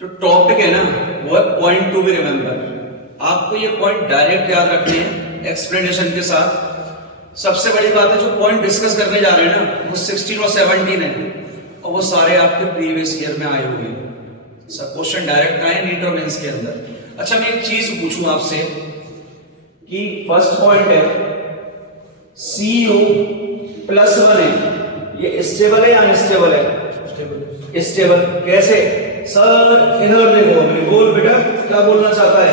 जो टॉपिक है ना वो है पॉइंट टू बी रिमेंबर। आपको ये पॉइंट डायरेक्ट याद रखने हैं एक्सप्लेनेशन के साथ। सबसे बड़ी बात है जो पॉइंट डिस्कस करने जा रहे हैं ना वो 16 और 17 है और वो सारे आपके प्रीवियस ईयर में आए हुए हैं। सब क्वेश्चन डायरेक्ट आए नीट और मेंस के अंदर। अच्छा मैं एक चीज पूछूं आपसे कि फर्स्ट पॉइंट है Cu+1 है, ये स्टेबल है या अनस्टेबल है? स्टेबल। कैसे सर? इधर देखो, बोल बेटा क्या बोलना चाहता है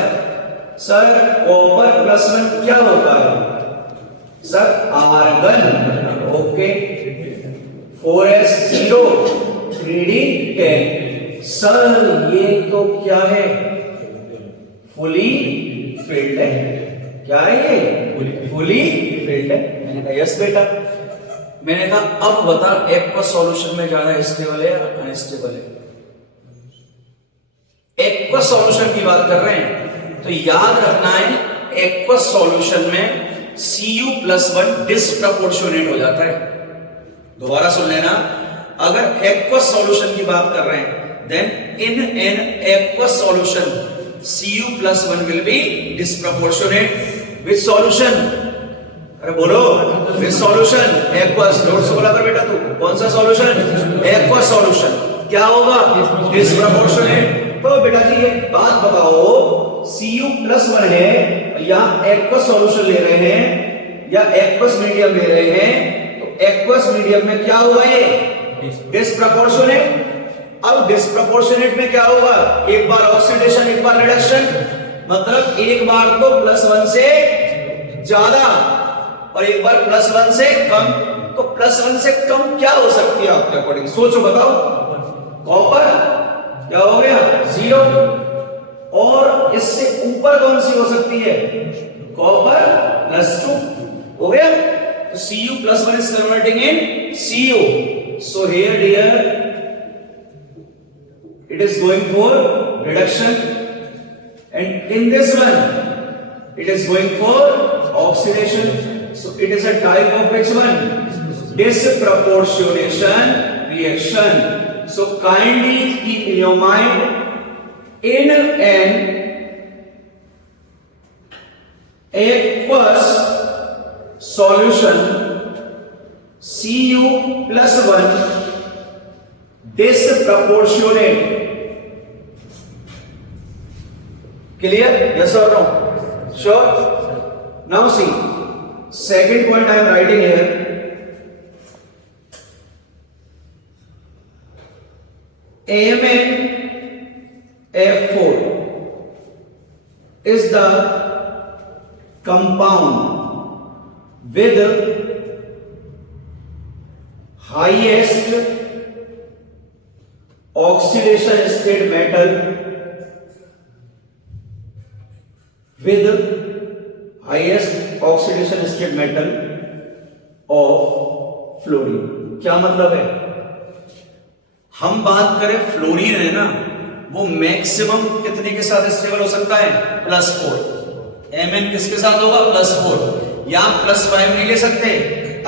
सर? कॉपर+1 क्या होता है sir? Argon. Okay. 4s0 3d10। Sir ये तो क्या है? फुली फिल्ड है। क्या है ये? फुली फिल्ड है। मैंने कहा यस बेटा। मैंने कहा अब बता एक्वस सॉल्यूशन में ज्यादा स्टेबल है या अनस्टेबल है? एक्वस सॉल्यूशन की बात कर रहे हैं तो याद रखना है एक्वस सॉल्यूशन में Cu+1 डिस्प्रपोर्शनेट हो जाता है। दोबारा सुन लेना, अगर एक्वस सॉल्यूशन की बात कर रहे हैं then in an aqueous solution Cu+1 will be disproportionate with solution. अरे बोलो, विद सॉल्यूशन एक्वस। जोर से बोला कर बेटा तू, कौन सा सॉल्यूशन? Aqueous solution. क्या होगा? डिस्प्रपोर्शनेट। तो बेटा जी ये बात बताओ, Cu+1 है, यहां एक्वस सॉल्यूशन ले रहे हैं या एक्वस मीडियम ले रहे हैं, तो एक्वस मीडियम में क्या होगा? ये डिस्प्रपोर्शनेट। अब डिस्प्रपोर्शनेट में क्या होगा? एक बार ऑक्सीडेशन एक बार रिडक्शन, मतलब एक बार तो +1 से ज्यादा और एक बार +1 से कम। तो +1 से कम क्या हो सकती है आपके अकॉर्डिंग? सोचो बताओ। कॉपर क्या हो गया? 0। और इससे ऊपर कौन सी हो सकती है? कॉपर+2 हो गया। तो Cu+1 is converting in Cu. So here dear it is going for reduction, and in this one it is going for oxidation. So it is a type of which one? Disproportionation reaction. So kindly keep in your mind, in an aqueous solution Cu+1 disproportionate. Clear? Yes or no? Sure? Now see, second point I am writing here. AmNF4 is the compound with highest oxidation state metal with highest oxidation state metal of fluorine. क्या मतलब है? हम बात करें fluorine है ना, वो maximum कितने के साथ स्टेबल हो सकता है? +4। Mn किसके साथ होगा? +4। या +5 नहीं ले सकते।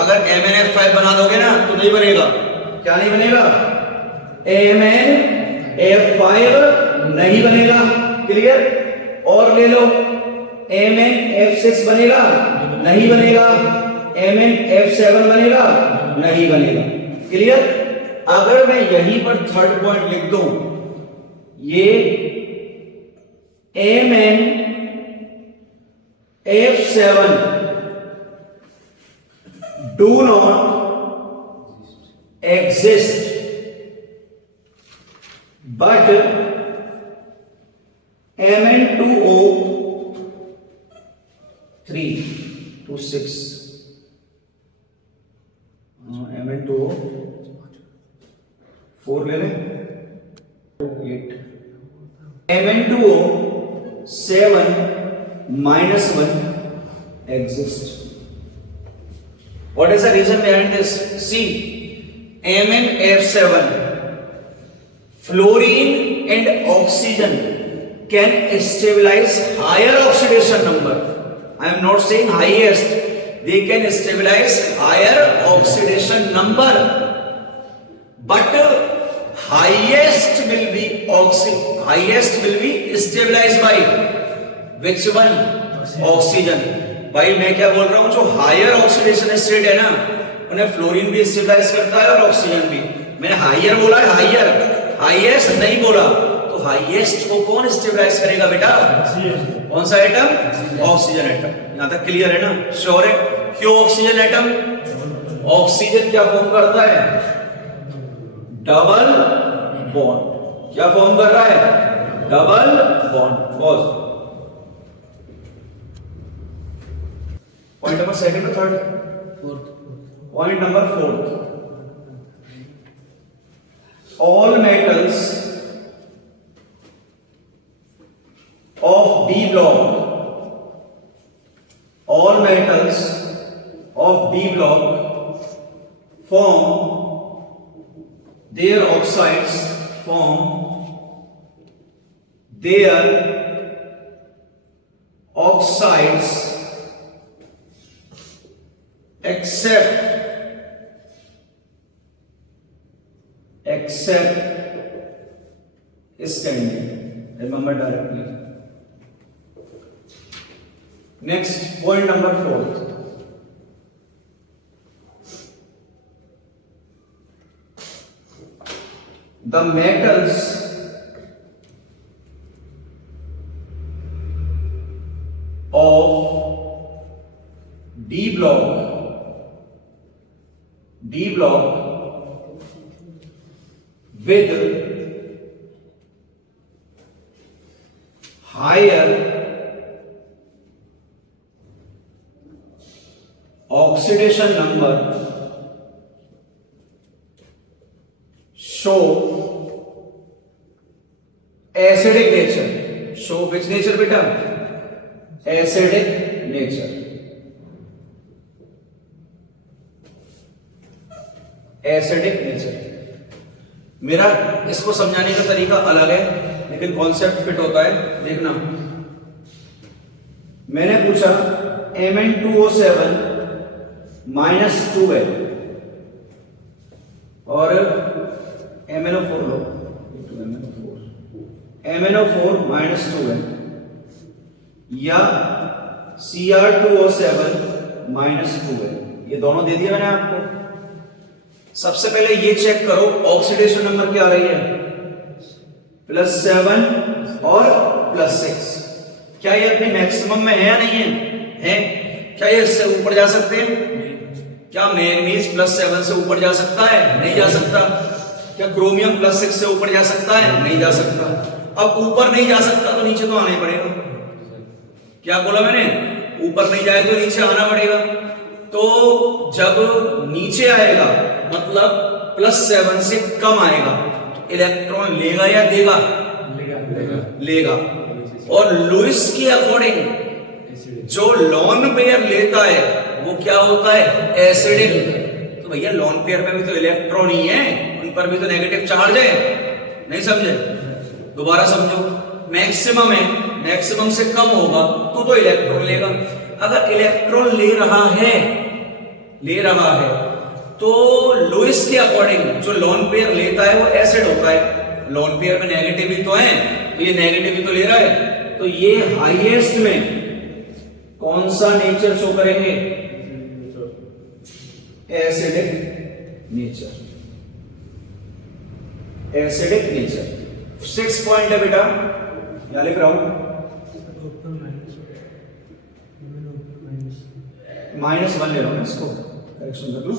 अगर MnF5 बना दोगे ना तो नहीं बनेगा। क्या नहीं बनेगा? MnF5 नहीं बनेगा। क्लियर? और ले लो, MnF6 बनेगा? नहीं बनेगा। MnF7 बनेगा? नहीं बनेगा। क्लियर? अगर मैं यहीं पर थर्ड पॉइंट लिख दूं, ये MnF7 do not exist but Mn2O3 to 6 Mn2O 4 ले लें 8 Mn2O 7 -1 exist. What is the reason behind this? See, MnF7, fluorine and oxygen can stabilize higher oxidation number. I am not saying highest. They can stabilize higher oxidation number, but highest will be highest will be stabilised by which one? Oxygen. भाई मैं क्या बोल रहा हूं, जो higher oxidation state है ना, उन्हें फ्लोरीन भी स्टेबलाइज करता है और ऑक्सीजन भी। मैंने हायर बोला है, हायर, हाईएस्ट नहीं बोला। तो हाईएस्ट को कौन स्टेबलाइज करेगा बेटा? कौन सा एटम? Oxygen atom. यहां तक क्लियर है ना? श्योर है? क्यों ऑक्सीजन एटम? ऑक्सीजन क्या फॉर्म करता है? Double bond. क्या फॉर्म कर रहा है? Double bond. Pause. Point number second और third? Fourth. Point number fourth, all metals of D block, all metals of D block form their oxides, form their oxides except scandium. Remember directly. Next, point number 4. The metals of D block with higher oxidation number show acidic nature. Show which nature beta? Acidic nature. Acidic nature. मेरा इसको समझाने का तरीका अलग है, लेकिन concept fit होता है। देखना, मैंने पूछा Mn2O7 -2L और MnO4 लो, MnO4 -2L या Cr2O7 -2L, ये दोनों दे दिया मैंने आपको। सबसे पहले ये चेक करो ऑक्सीडेशन नंबर क्या आ रही है? +7 और +6। क्या ये अपने मैक्सिमम में है या नहीं है? है। क्या ये इससे ऊपर जा सकते हैं? क्या मैंगनीज +7 से ऊपर जा सकता है? नहीं जा सकता। क्या क्रोमियम +6 से ऊपर जा सकता है? नहीं जा सकता। अब ऊपर नहीं जा सकता तो नीचे तो आना ही पड़ेगा। क्या बोला मैंने? ऊपर नहीं जाए तो नीचे आना पड़ेगा। तो जब नीचे आएगा मतलब +7 से कम आएगा, तो इलेक्ट्रॉन लेगा या देगा? लेगा। और लुईस के अकॉर्डिंग जो लोन पेयर लेता है वो क्या होता है? एसिडिक। तो भैया लोन पेयर में भी तो इलेक्ट्रॉन ही है, उन पर भी तो नेगेटिव चार्ज है। नहीं समझे? दोबारा समझो। मैक्सिमम है, मैक्सिमम से कम होगा तो इलेक्ट्रॉन लेगा। अगर इलेक्ट्रॉन ले रहा है तो लुईस के अकॉर्डिंग जो लोन पेयर लेता है वो एसिड होता है। लोन पेयर में नेगेटिव भी तो है, तो ये नेगेटिव भी तो ले रहा है। तो ये हाईएस्ट में कौन सा नेचर शो करेंगे? Acidic nature. Acidic nature 6 point है बेटा, यहां लिख रहा हूं। -1 ले रहा हूं इसको, करेक्शन कर लूं,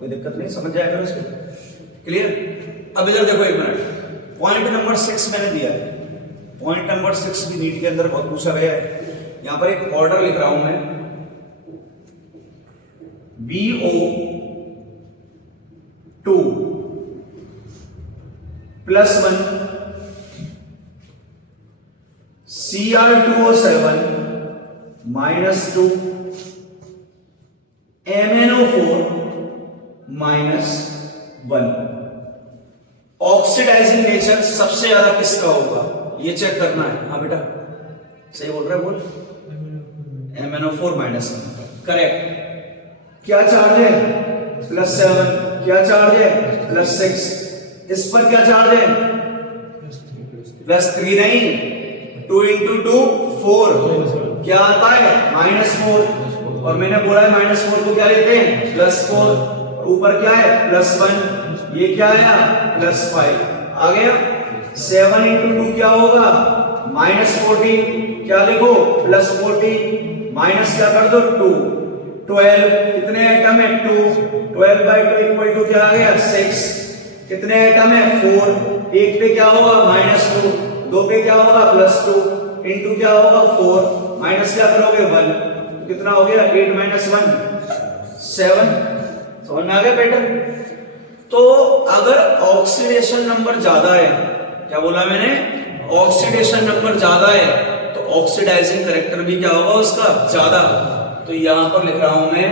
कोई दिक्कत नहीं, समझ जाएगा इसको। क्लियर? अब इधर देखो एक मिनट, पॉइंट नंबर 6 मैंने दिया है। पॉइंट नंबर 6 भी नीट के अंदर बहुत पूछा गया है। यहां पर एक ऑर्डर लिख रहा हूं मैं, BO2 +1 Cr2O7 -2 MnO4 -1। Oxidising nature सबसे ज्यादा किसका होगा ये चेक करना है। हाँ बेटा सही बोल रहा है, बोल। MnO4 -1 correct. क्या चार्ज है? +7। क्या चार्ज है? +6। इस पर क्या चार्ज है? प्लस 3 नहीं, 2 इंटू 2 4, क्या आता है -4, और मैंने बोला है -4 को क्या लेते हैं +4, ऊपर क्या है +1, ये क्या आया +5 आ गया। 7 इंटू 2 क्या होगा -14, क्या लिखो +14, माइनस क्या कर दो 2, 12, कितने आइटम है 2, 12/2 इक्वल टू क्या आ गया 6, कितने आइटम है 4, एक पे क्या होगा -2, दो पे क्या होगा +2, इंटू क्या होगा 4, माइनस क्या करोगे 1, कितना हो गया 8 - 1 7। समझ में आ गया पैटर्न। तो अगर ऑक्सीडेशन नंबर ज्यादा है, क्या बोला मैंने, ऑक्सीडेशन नंबर ज्यादा है तो ऑक्सीडाइजिंग करैक्टर भी क्या होगा उसका ज्यादा। तो यहां पर लिख रहा हूं मैं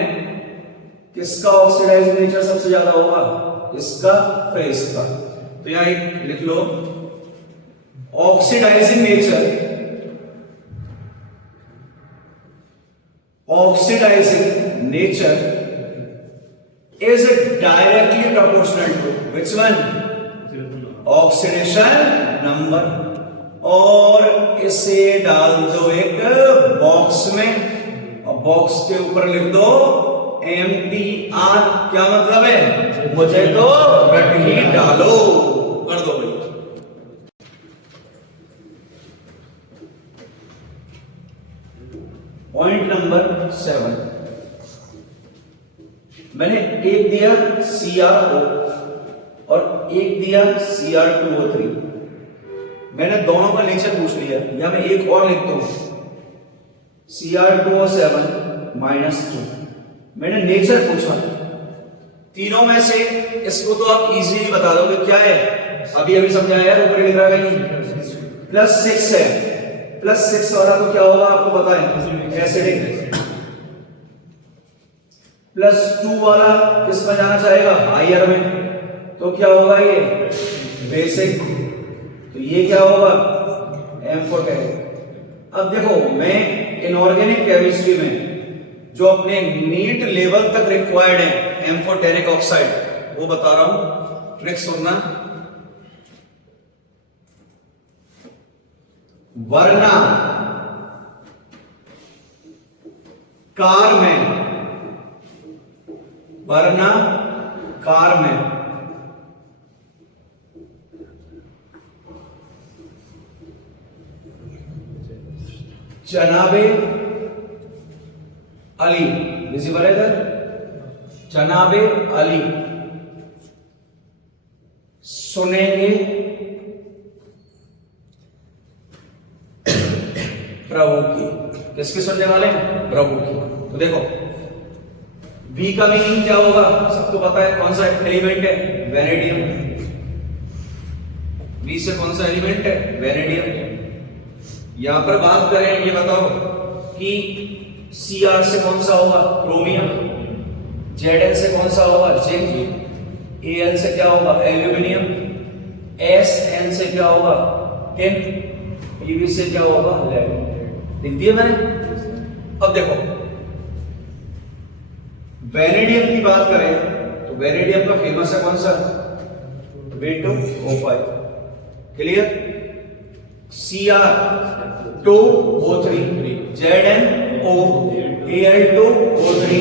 किसका ऑक्सीडाइजिंग नेचर सबसे ज्यादा होगा, इसका फिर इसका। तो यहां एक लिख लो oxidising nature, oxidising nature is directly proportional to which one, oxidation number. और इसे डाल दो एक बॉक्स में, और बॉक्स के ऊपर लिख दो MTR, क्या मतलब है, मुझे तो रट ही डालो, कर दो भाई। पॉइंट नंबर 7, मैंने एक दिया CrO और एक दिया Cr2O3, मैंने दोनों का नेचर पूछ लिया, या मैं एक और लिख दूं Cr2O7 -2, मैंने नेचर पूछा। तीनों में से इसको तो आप इजीली बता दोगे क्या है, अभी अभी समझाया है, ऊपर लिख रहा है कहीं +6 है, +6 वाला तो क्या होगा आपको पता है एसिडिक, +2 वाला किस में जाना चाहेगा हायर में, तो क्या होगा ये बेसिक, तो ये क्या होगा M410। अब देखो मैं इनऑर्गेनिक केमिस्ट्री में जो अपने नीट लेवल तक रिक्वायर्ड है M410 ऑक्साइड वो बता रहा हूं, ट्रिक सुनना। वरना कार में, वरना कार में जनाबे अली, विजिबल है इधर, जनाबे अली सुनेंगे प्रभु की, किसकी सुनने वाले हैं प्रभु की। तो देखो V का मीनिंग क्या होगा, सबको पता है कौन सा एलिमेंट है वेनेडियम, V से कौन सा एलिमेंट है वेनेडियम। यहां पर बात करें ये बताओ कि Cr से कौन सा होगा क्रोमियम, Zn से कौन सा होगा जिंक, Al से क्या होगा एल्यूमिनियम, Sn से क्या होगा टिन, Pb से क्या होगा लेड। लिख दिया मैंने। अब देखो वेनेडियम की बात करें तो वेनेडियम का फेमस है कौन सा V2O5, clear. Cr2O3, ZnO, Al2O3,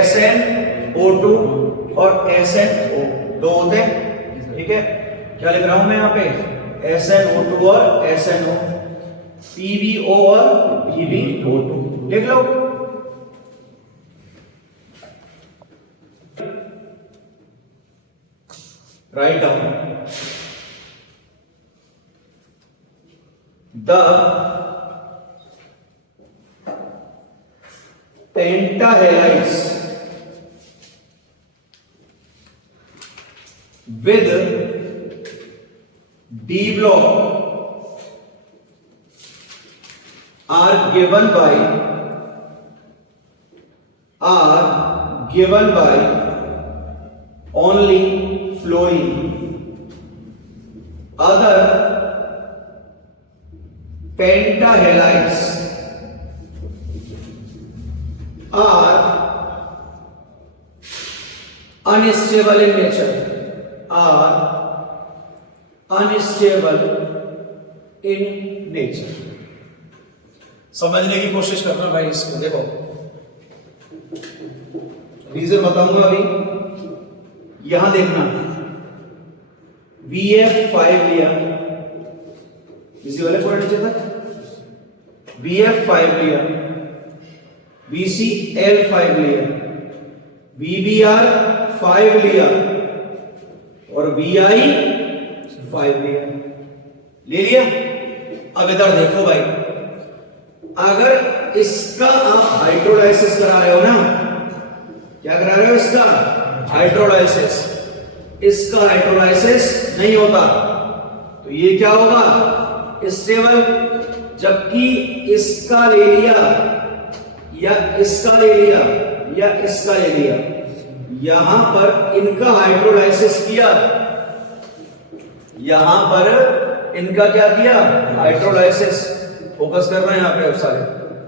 SnO2 और SnO, दो होते हैं, ठीक है। क्या लिख रहा हूं मैं यहां पे SnO2 और SnO, PbO और PbO2 लिख लो। Write down the pentahalides with D block are given by only fluorine, other pentahalides are unstable in nature, are unstable in nature. समझने की कोशिश करना भाई इसको। देखो रीजन बताऊंगा अभी, यहां देखना VF5 लिया, इसी वाले पूरा नीचे तक VF5 लिया, VCL5 लिया, VBR5 लिया और VI5 लिया, ले लिया। अब इधर देखो भाई, अगर इसका आप हाइड्रोलाइसिस करा रहे हो ना, क्या करा रहे हो इसका हाइड्रोलाइसिस, इसका हाइड्रोलाइसिस नहीं होता तो ये क्या होगा स्टेबल, जबकि इसका ले लिया या इसका ले लिया या इसका ले लिया, यहां पर इनका हाइड्रोलाइसिस किया, यहां पर इनका क्या किया हाइड्रोलाइसिस। फोकस करना है यहां पे, अब सारे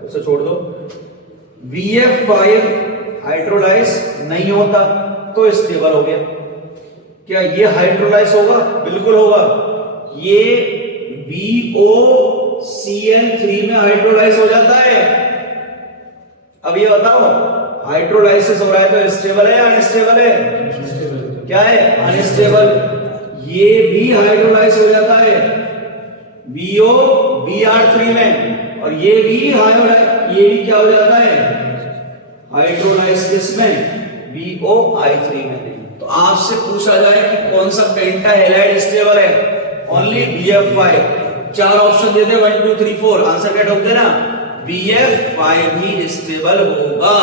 उसे छोड़ दो। VF5 हाइड्रोलाइज नहीं होता तो स्टेबल हो गया। क्या ये हाइड्रोलाइज होगा? बिल्कुल होगा। ये VOCl3 में हाइड्रोलाइज हो जाता है। अब ये बताओ हाइड्रोलाइसिस हो रहा है तो स्टेबल है या अनस्टेबल है? क्या है? अनस्टेबल। ये भी हाइड्रोलाइज हो जाता है VOBr3 में, और ये भी क्या हो जाता है हाइड्रोलाइज किसमें? VOI3 में। तो आपसे पूछा जाए कि कौन सा पेंटा हैलाइड स्टेबल है, ओनली VF5। 4 ऑप्शन दे दे 1 2 3 4, आंसर क्या ढूंढ देना, VF5 भी स्टेबल होगा।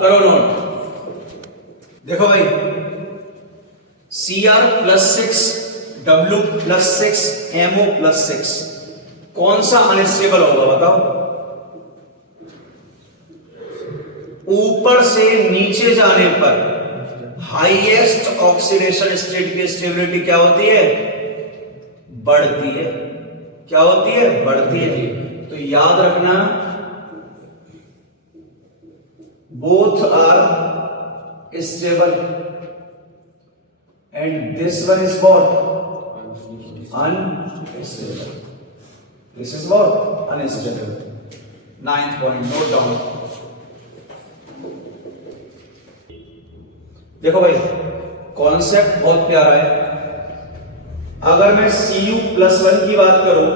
करो नोट। देखो भाई Cr+6 W+6 MO+6 कौन सा अनस्टेबल होगा बताओ? ऊपर से नीचे जाने पर हाईएस्ट ऑक्सीडेशन स्टेट की स्टेबिलिटी क्या होती है? बढ़ती है। क्या होती है? बढ़ती है। तो याद रखना both are stable and this one is what? Unstable. This is what? Unstable. 9th point note down. देखो भाई कॉन्सेप्ट बहुत प्यारा है। अगर मैं Cu+1 की बात करूं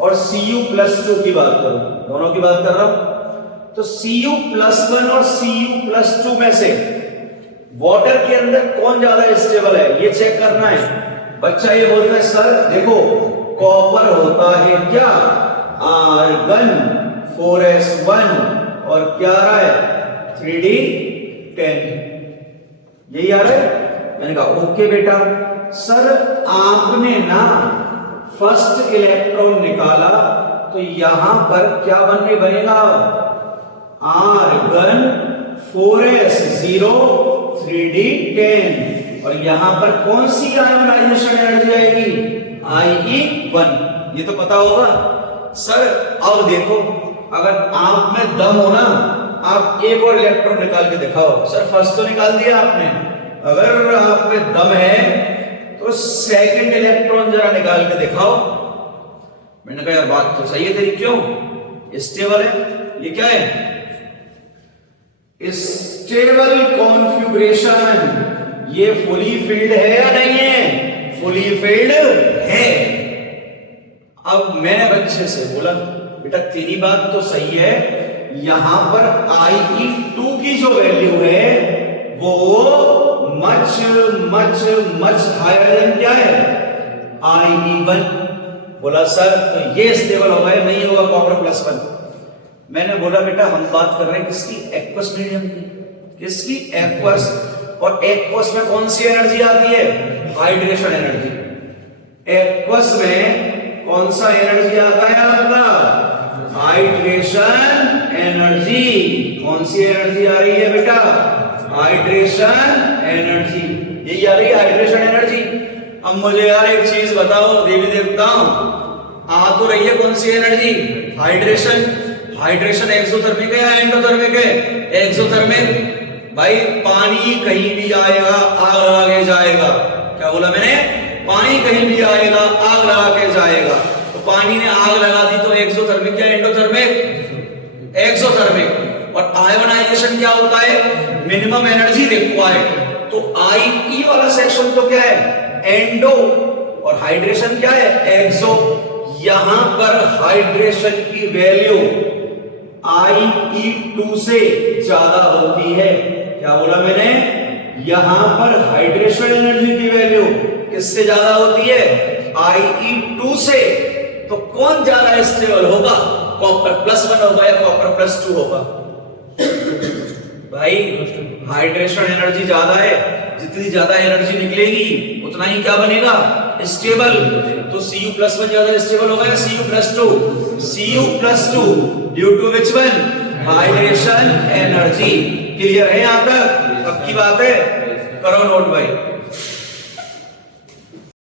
और Cu+2 की बात करूं, दोनों की बात कर रहा हूं, तो Cu+1 और Cu+2 में से वाटर के अंदर कौन ज्यादा स्टेबल है ये चेक करना है। बच्चा ये बोलता है सर देखो कॉपर होता है क्या आर्गन 4s1 और क्या आ रहा है 3d10, यही आ रहा है। मैंने कहा ओके बेटा, सर आपने ना फर्स्ट इलेक्ट्रॉन निकाला तो यहां पर क्या बनेगा आर्गन 4s0 3d10, और यहां पर कौन सी आयोनाइजेशन एनर्जी आएगी IE1, ये तो पता होगा। सर अब देखो अगर आप में दम हो ना, आप एक और इलेक्ट्रॉन निकाल के दिखाओ। सर फर्स्ट तो निकाल दिया आपने, अगर आप में दम है तो सेकंड इलेक्ट्रॉन जरा निकाल के दिखाओ। मैंने कहा यार बात तो सही है तेरी, क्यों? स्टेबल है। ये क्या है? Stable configuration. ये फुली फिल्ड है या नहीं है? फुली फिल्ड है। अब मैंने बच्चे से बोला बेटा तेरी बात तो सही है, यहां पर IE2 की जो वैल्यू है वो much much much higher than क्या है IE1। बोला सर तो ये स्टेबल होगा या नहीं होगा Copper+1? मैंने बोला बेटा हम बात कर रहे हैं किसकी? एक्वस मीडियम की। किसकी? एक्वस। और एक्वस में कौन सी एनर्जी आती है? Hydration energy. एक्वस में कौन सा एनर्जी आता है आपका? Hydration energy. कौन सी एनर्जी आ रही है बेटा? Hydration energy. यही आ रही है हाइड्रेशन एनर्जी। अब मुझे यार एक चीज बताओ देवी देवताओं, आ तो रही है कौन सी एनर्जी? हाइड्रेशन। हाइड्रेशन एक्सोथर्मिक है या एंडोथर्मिक है? एक्सोथर्मिक। भाई पानी कहीं भी आएगा आग लगा के जाएगा। क्या बोला मैंने? पानी कहीं भी आएगा आग लगा के जाएगा। तो पानी ने आग लगा दी तो एक्सोथर्मिक या एंडोथर्मिक? एक्सोथर्मिक। और आयोनाइजेशन क्या होता है? Minimum energy required. तो आई वाला सेक्शन तो क्या है? एंडो। और हाइड्रेशन क्या है? एक्सो। यहां पर हाइड्रेशन की वैल्यू IE2 से ज्यादा होती है। क्या बोला मैंने? यहां पर हाइड्रेशन एनर्जी की वैल्यू किससे ज्यादा होती है? IE2 से। तो कौन ज्यादा स्टेबल होगा? कॉपर +1 होगा या कॉपर +2 होगा? भाई हाइड्रेशन एनर्जी ज्यादा है, जितनी ज्यादा एनर्जी निकलेगी उतना ही क्या बनेगा? स्टेबल। तो Cu+1 ज्यादा स्टेबल होगा या Cu+2? Cu+2 due to which one? Hydration energy. Clear है यहां तक? पक्की बात है? करो नोट भाई।